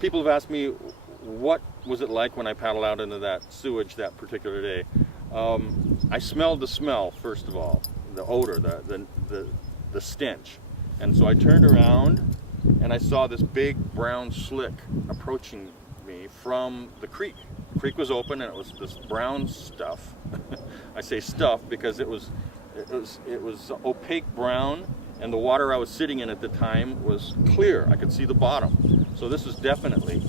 People have asked me, what was it like when I paddled out into that sewage that particular day? I smelled the smell, first of all, the odor, the stench. And so I turned around and I saw this big brown slick approaching me from the creek. The creek was open and it was this brown stuff. I say stuff because it was opaque brown, and the water I was sitting in at the time was clear. I could see the bottom. So this was definitely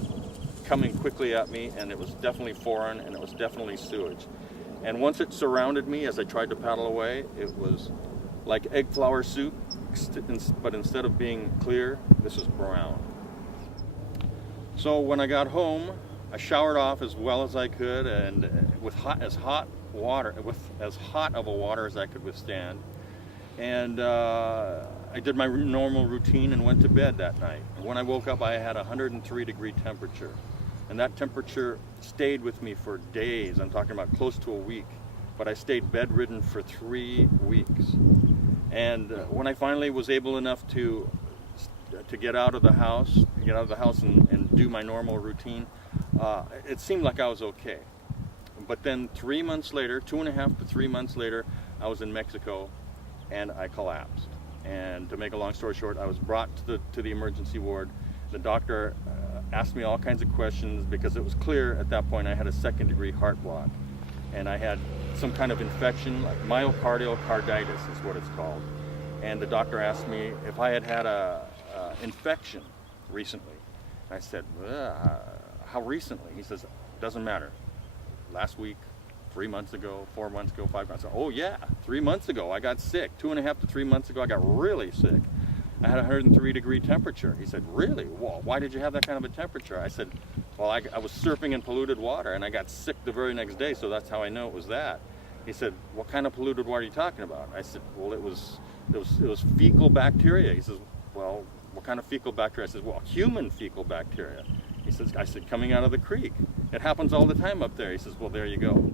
coming quickly at me, and it was definitely foreign, and it was definitely sewage. And once it surrounded me as I tried to paddle away, it was like egg flour soup, but instead of being clear, this was brown. So when I got home, I showered off as well as I could, and with as hot of a water as I could withstand. And I did my normal routine and went to bed that night. And when I woke up, I had a 103-degree temperature. And that temperature stayed with me for days. I'm talking about close to a week. But I stayed bedridden for 3 weeks. And when I finally was able enough to get out of the house, and do my normal routine, it seemed like I was okay. But then 3 months later, 2.5 to 3 months later, I was in Mexico and I collapsed. And to make a long story short, I was brought to the emergency ward. The doctor asked me all kinds of questions because it was clear at that point I had a 2nd-degree heart block. And I had some kind of infection, like myocardial carditis is what it's called. And the doctor asked me if I had had a infection recently. I said, how recently? He says, doesn't matter. Last week, 3 months ago, 4 months ago, 5 months ago. Oh yeah, 3 months ago I got sick. 2.5 to 3 months ago I got really sick. I had a 103-degree temperature. He said, really? Well, why did you have that kind of a temperature? I said, well, I was surfing in polluted water and I got sick the very next day, so that's how I know it was that. He said, what kind of polluted water are you talking about? I said, well, it was fecal bacteria. He says, well, what kind of fecal bacteria? I said, well, human fecal bacteria. I said, coming out of the creek. It happens all the time up there. He says, well, there you go.